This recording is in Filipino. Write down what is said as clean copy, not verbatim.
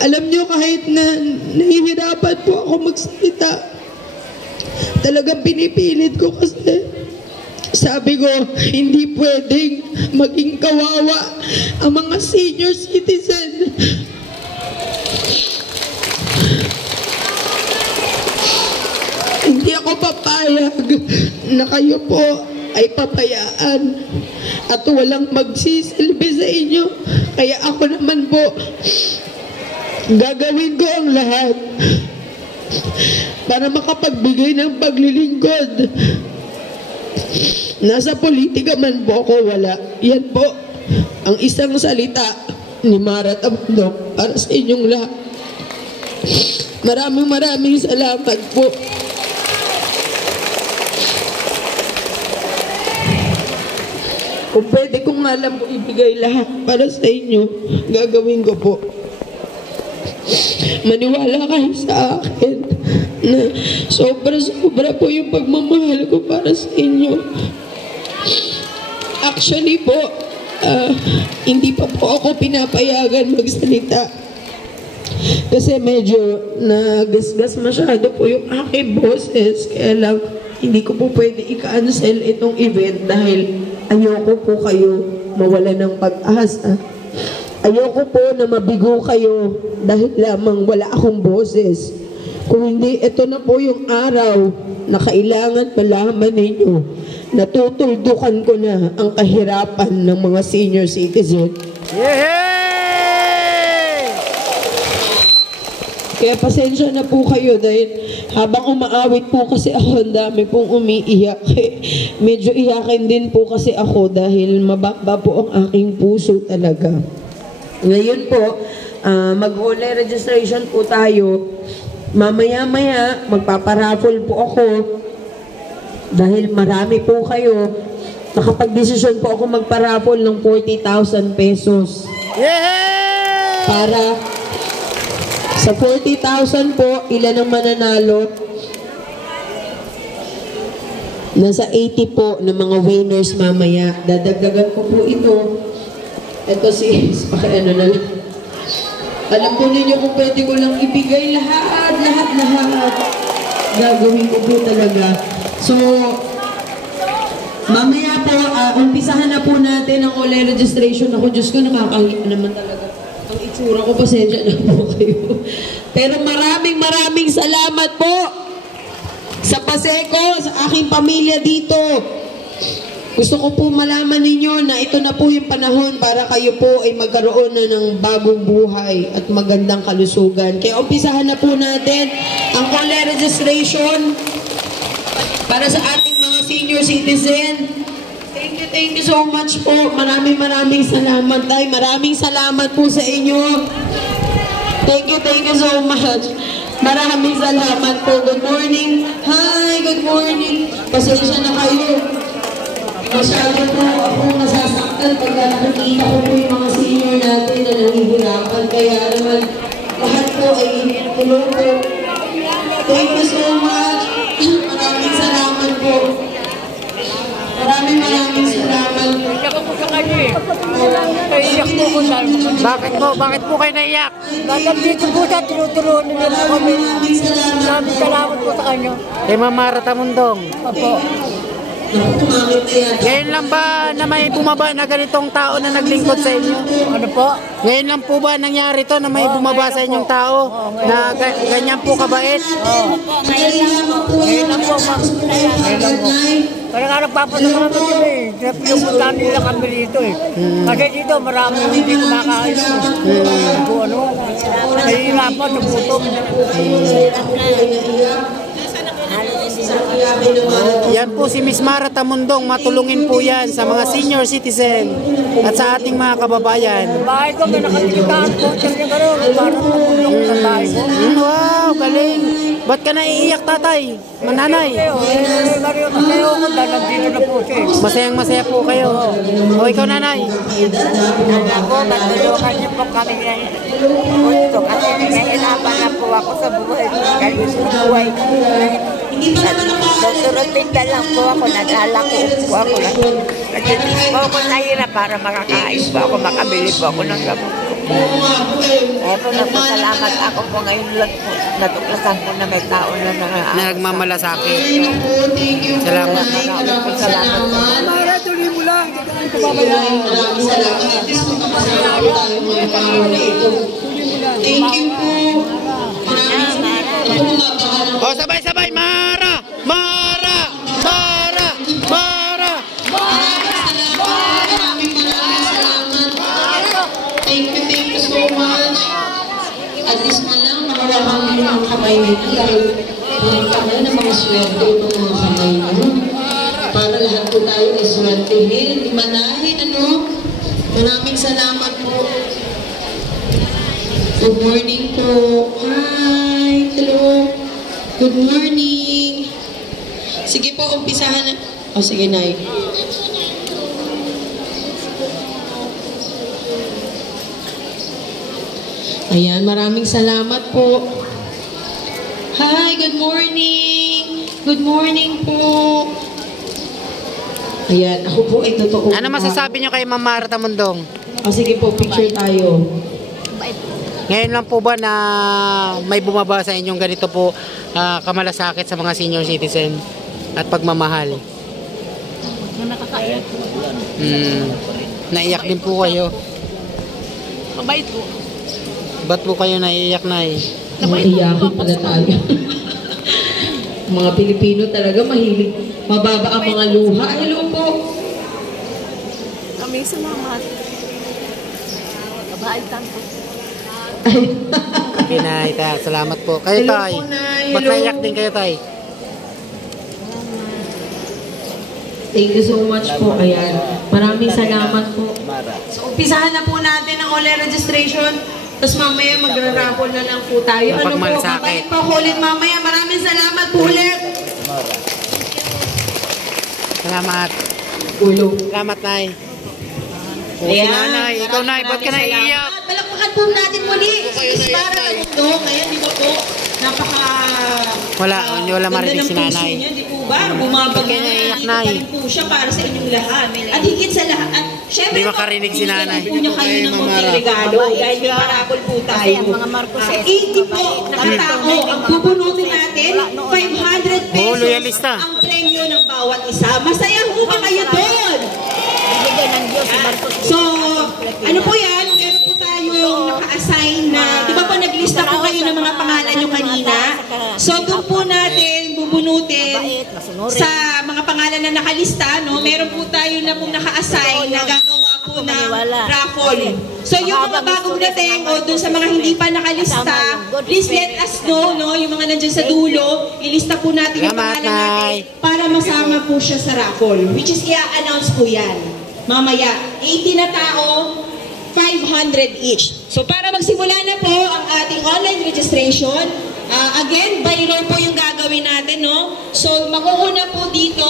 Alam nyo, kahit na nahihirapan po ako magsalita, talagang pinipilit ko kasi sabi ko, hindi pwedeng maging kawawa ang mga senior citizen. Hindi ako papayag na kayo po ay papayaan at walang magsisilbi sa inyo. Kaya ako naman po, gagawin ko ang lahat para makapagbigay ng paglilingkod. Nasa politika man po ako, wala. Yan po ang isang salita ni Mara Tamundong para sa inyong lahat. Maraming salamat po. Kung pwede kong alam po ibigay lahat para sa inyo, gagawin ko po. Maniwala kayo sa akin na sobra po yung pagmamahal ko para sa inyo. Actually po, hindi pa po ako pinapayagan magsalita. Kasi medyo nagasgas masyado po yung aking boses. Kaya lang, hindi ko po pwede i-cancel itong event dahil ayoko po kayo mawala ng pag-asa. Ayoko po na mabigo kayo dahil lamang wala akong boses. Kung hindi, ito na po yung araw na kailangan malaman ninyo. Natutuldukan ko na ang kahirapan ng mga senior citizen. Yehey! Kaya pasensya na po kayo dahil habang umaawit po kasi ako, ang dami pong umiiyak. Medyo iyakin din po kasi ako dahil mababa po ang aking puso talaga. Ngayon po, mag-online registration po tayo. Mamaya-maya, magpaparaffle po ako. Dahil marami po kayo, nakapag-desisyon po ako magparaffle ng 40,000 pesos. Yehey! Para sa 40,000 po, ilan ang mananalo? Nasa 80 po ng mga winners mamaya. Dadagdagan ko po ito. Ito si ano na lang. Alam po ninyo kung pwede ko lang ibigay lahat. Gagawin ko po talaga. So, mamaya po, umpisahan na po natin ang online registration. Ako, Diyos ko, nakakahiya naman talaga. Ang itsura ko, pasensya na po kayo. Pero maraming salamat po sa Paseco, sa aking pamilya dito. Gusto ko po malaman ninyo na ito na po yung panahon para kayo po ay magkaroon na ng bagong buhay at magandang kalusugan. Kaya umpisahan na po natin ang online registration para sa ating mga senior citizen. Thank you so much po. Maraming salamat tayo. Maraming salamat po sa inyo. Thank you so much. Maraming salamat po. Good morning. Hi, good morning. Pasensya na kayo. Masyado po ako nasasaktan pag nakikita ko po yung mga senior natin na nangihirapan. Kaya naman, lahat po ay tulong po. Thank you so much. Maraming salamat po. Maraming salamat. Bakit po kayo naiyak? Bakit dito po siya, tinutulungan nila kami. Maraming salamat po sa kanya. Kay Mara Tamundong. Opo. Ngayon lang ba na may bumaba na ganitong tao na naglingkod sa inyo? Ano po? Ngayon lang po ba nangyari to na may bumaba sa inyong tao na ganyan po kabait? Ngayon lang po, ma'am. Ngayon lang po. Kaya nga nagpapasalamat kami. Pinupuntahan nila kami dito eh. Kasi dito marami hindi kumakain. Kung ano, nahihirapan, nagutom. Yan po si Miss Mara Tamundong, matulungin po yan sa mga senior citizen at sa ating mga kababayan. Bahay ko, may nakatikitaan po. Kasi gano'n, parang tumulong sa bahay ko. Wow, galing. Ba't ka naiiyak, tatay? Mananay? Masaya ako dahil nandito na po siya. Masayang-masaya po kayo. O ikaw, nanay? Alam ko, matulungan niyo po kami ng gusto kasi nahihirapan na po ako sa buhay. Dahil sa buhay ko. Hindi pa naman Tuturutinda lang po ako, naglalako po ako. Nagtitis po ako sa hirap para makakain po ako, makabili po ako ng gamot ko. Kaya po nagpasalamat ako po ngayon lang po. Natuklasan ko na may tao na Nagmamalasakit. Salamat. Salamat. Mara, tuloy mo lang. Hindi ka lang Thank you po. Oh, sabay-sabay. Mara! Mara! Mara! Mara! Thank you so much. At least man lang, makawakan mo ang kamay nito. Ano na mga swerte yung mga kamay mo. Para lahat po tayo ay swertehin, imanahin, ano? Maraming salamat po. Good morning po. Hi! Hello! Good morning! Sige po, umpisahan na. O, sige, Nay. Ayan, maraming salamat po. Hi, good morning! Good morning po! Ayan, ako po ay totoo. Ano masasabi nyo kay Ma'am Mara Tamundong? O, sige po, picture tayo. Ngayon lang po ba na may bumaba sa inyong ganito po kamalasakit sa mga senior citizen at pagmamahal? Nakakaiyak po. Naiyak din po kayo. Mabait po. Ba't po kayo naiiyak, Nay? Naiiyakin pala tayo. Mga Pilipino talaga mahilig. Mababa ang mga luha. Hello po. Kami salamat. Mabait tanto. Okay, Nay. Salamat po. Kayo, Hello Tay. po, Nay. Ba't Hello. naiyak din kayo, Tay? Thank you so much po. Ayan. Maraming salamat po. So, umpisahan na po natin ang online registration. Tapos mamaya magra-raffle na lang po tayo. Ano po, Pagmalasakit. babalik pa ako ulit mamaya. Maraming salamat po ulit. Salamat. Ulo. Salamat, Nay. O, si Nanay. Ikaw, Nay. Ba't ka naiiyak? Palakpakan po natin muli. Para na mundo. Ngayon, di ba po? Napaka... Wala, hindi wala marinig si Nanay. Di po ba? Bumabag Kaya naiiyak, Nay. po siya para sa inyong lahat. At higit sa lahat. At syempre Di makarinig si Nanay. po niya kayo ng konting regalo. Dahil may parapol po tayo. 80 po nakatao. Ang pupunutin natin, 500 pesos. Oh, loyalista. Ang premyo ng bawat isa. Masaya po ba kayo doon? Bigay ng Diyos si Marcos. So, ano po yan? Meron po tayong naka-assign na, di ba po naglista po kayo ng mga pangalan nyo kanina? So, doon po natin bubunutin sa mga pangalan na nakalista, no? Meron po tayo na pong naka-assign na gagawa po ng raffle. So, yung mga bagong dating o doon sa mga hindi pa nakalista, please let us know, no? Yung mga nandyan sa dulo, ilista po natin yung Salamat, pangalan natin Nay. para masama po siya sa raffle, which is i-announce po yan. Mamaya, 80 na tao, 500 each. So para magsimula na po ang ating online registration, again, by row po yung gagawin natin, no? So makuuna po dito.